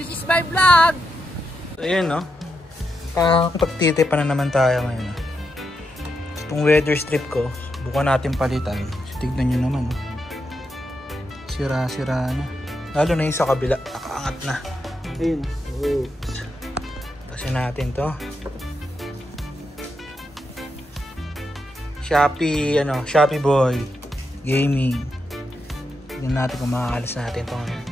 This is my vlog! So, ayun, no? Pagtitipan na naman tayo ngayon. No? Itong weather strip ko, bukan natin palitan. So, tignan nyo naman. No? Sira-sira na. Lalo na yung sa kabila. Nakaangat na. Ayun. Oops. Tasin natin to. Shopee Boy Gaming. Tignan natin kung makakalas natin ito ngayon.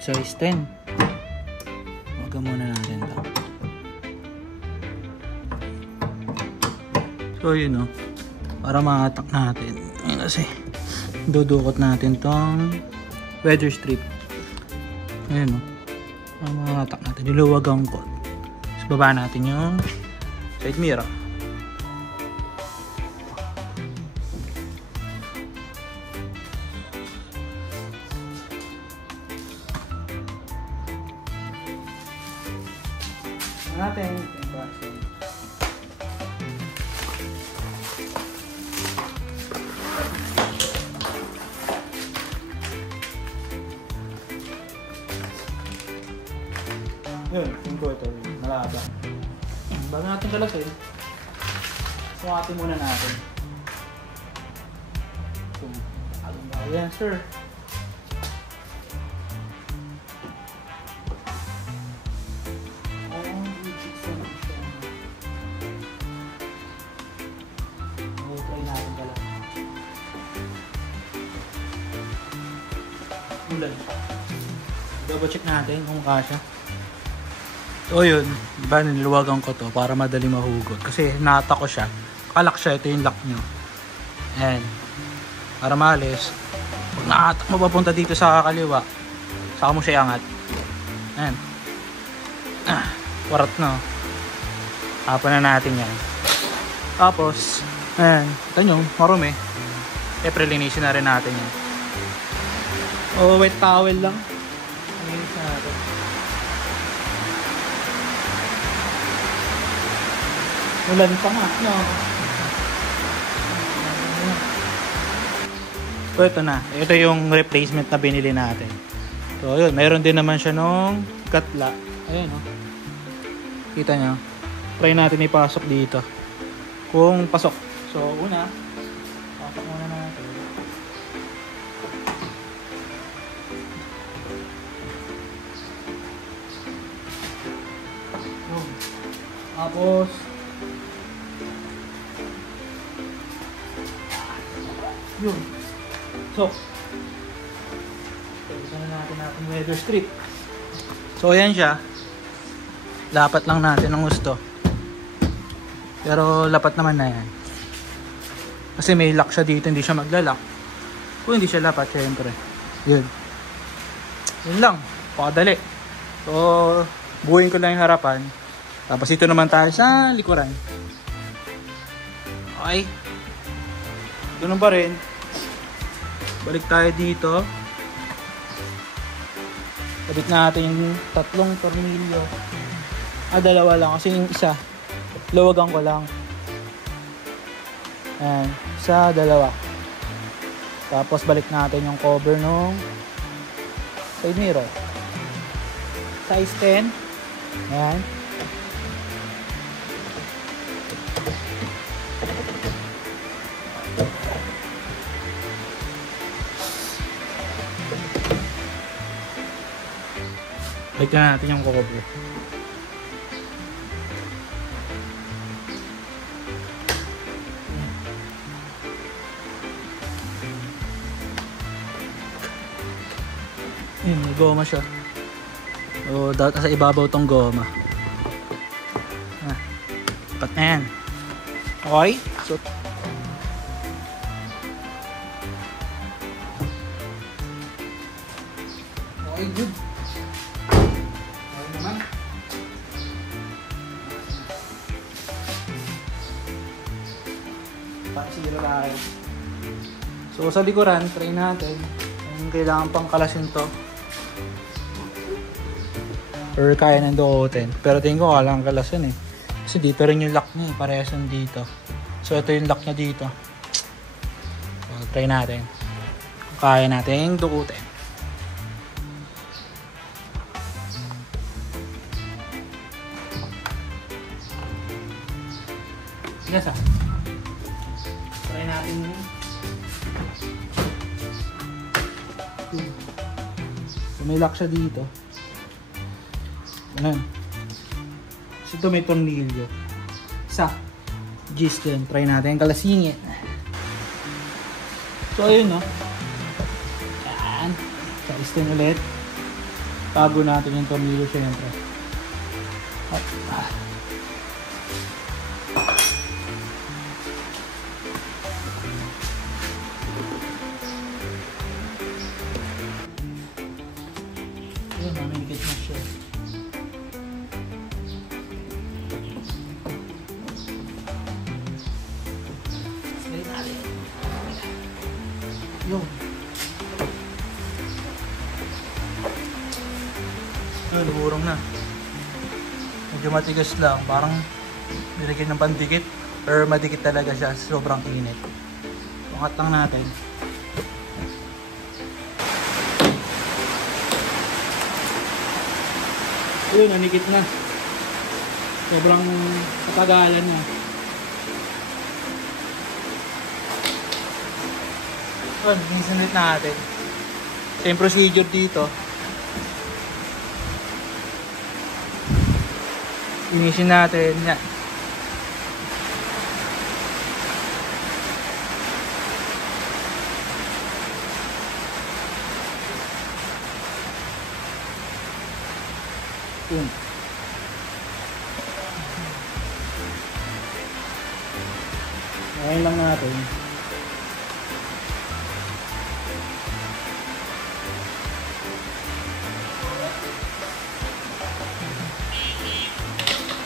Size 10. Huwag muna natin ito. So yun, no? Para makatak natin. Ayun kasi dudukot natin tong weather strip. Ayun, no? Para makatak natin. Diluwagan ko. Tapos baba natin yung side mirror. Natin yun, tingko ito malabang. Bago natin kalasin, sumatin muna natin. Ayan sir. Double check natin kung kasya. So yun, diba niluwagan ko to para madali mahugot. Kasi nata ko siya. Kalak siya, ito yung lock nyo. Ayan. Para maalis. Pag naatak mo papunta dito sa kaliwa, saka mo siya iangat. Ayan. Warat na. Tapan na natin yan. Tapos, ayan. Ito nyo, marumi. Siyempre, linisin na rin natin yan. O, wet towel lang. Linisin natin. Ulan pa nga. No. So, ito na. Ito yung replacement na binili natin. So, yun. Mayroon din naman siya nung katla. Ayan, o. Kita nyo. Try natin ipasok dito. Kung pasok. So, una. Pasok muna natin. Tapos, yun. So, isa na natin weather strip. So, ayan siya. Lapat lang natin ang gusto. Pero, lapat naman na yan. Kasi may lock siya dito, hindi siya maglalak. Kung hindi siya lapat, syempre. Yun. Yun lang. Pakadali. So, buuin ko lang yung harapan. Tapos ito naman tayo sa likuran. Okay. Ganun pa rin. Balik tayo dito. Kabit natin yung tatlong tornilyo. Dalawa lang. Kasi yung isa, lawagan ko lang. Ayan. Isa, dalawa. Tapos balik natin yung cover nung side mirror. Size 10. Ayan. Balik na natin yung cover. Yun, may goma siya. So, dapat sa ibabaw tong goma. Dapat na yan. Okay? So, okay, good. So sa likuran, try natin. Kung kailangan pang kalasin to. or kaya nang dukutin. Pero tingin ko walang kalasan eh. Kasi dito rin yung lock niya eh. Parehas yung dito. So ito yung lock niya dito. So try natin. Kung kaya natin dukutin. Sige sa. Try natin yun. So may lock siya dito. Ganun. So ito may tornilyo. Isa. Gis din. Try natin kalasingin. So ayun no. Yan. Sais din ulit. Tago natin yung tornilyo syempre. Ayun, mamimikit na siya. Slay natin. Yun. Yun, lumurong na. Medyo matigas lang. Parang nilagyan ng pandikit. Or madikit talaga siya. Sobrang init. Pangat lang natin. Yun, nanikit na. Sobrang katagalan na. Yun, inisinit natin. Same procedure dito. Inisin natin. Yan. Yun. Ngayon lang natin.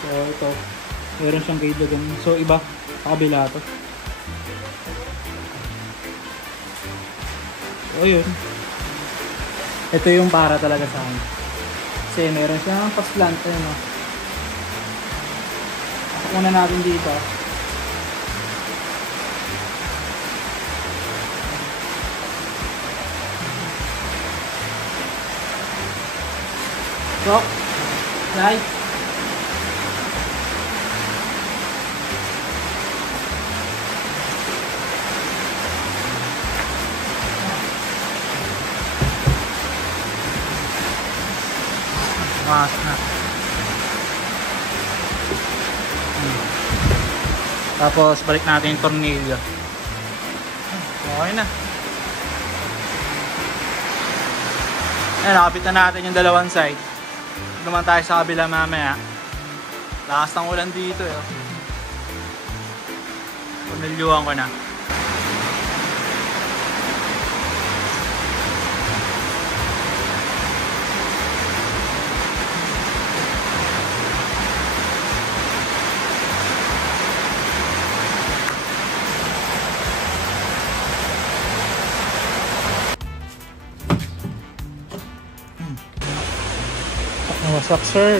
So ito, meron siyang cable dun. So iba, sa kabila to. So yun. Ito yung para talaga sa akin. Kasi meron siyang pa-slant. Ayun o. Pasok muna natin dito. So, slide. Mas na. Tapos balik natin yung tornilyo. Okay na. Ayan, nakapit na natin yung dalawang side. Naman tayo sa kabila mamaya. Lakas ng ulan dito eh. Tornilyuhan ko na. Wasak sir.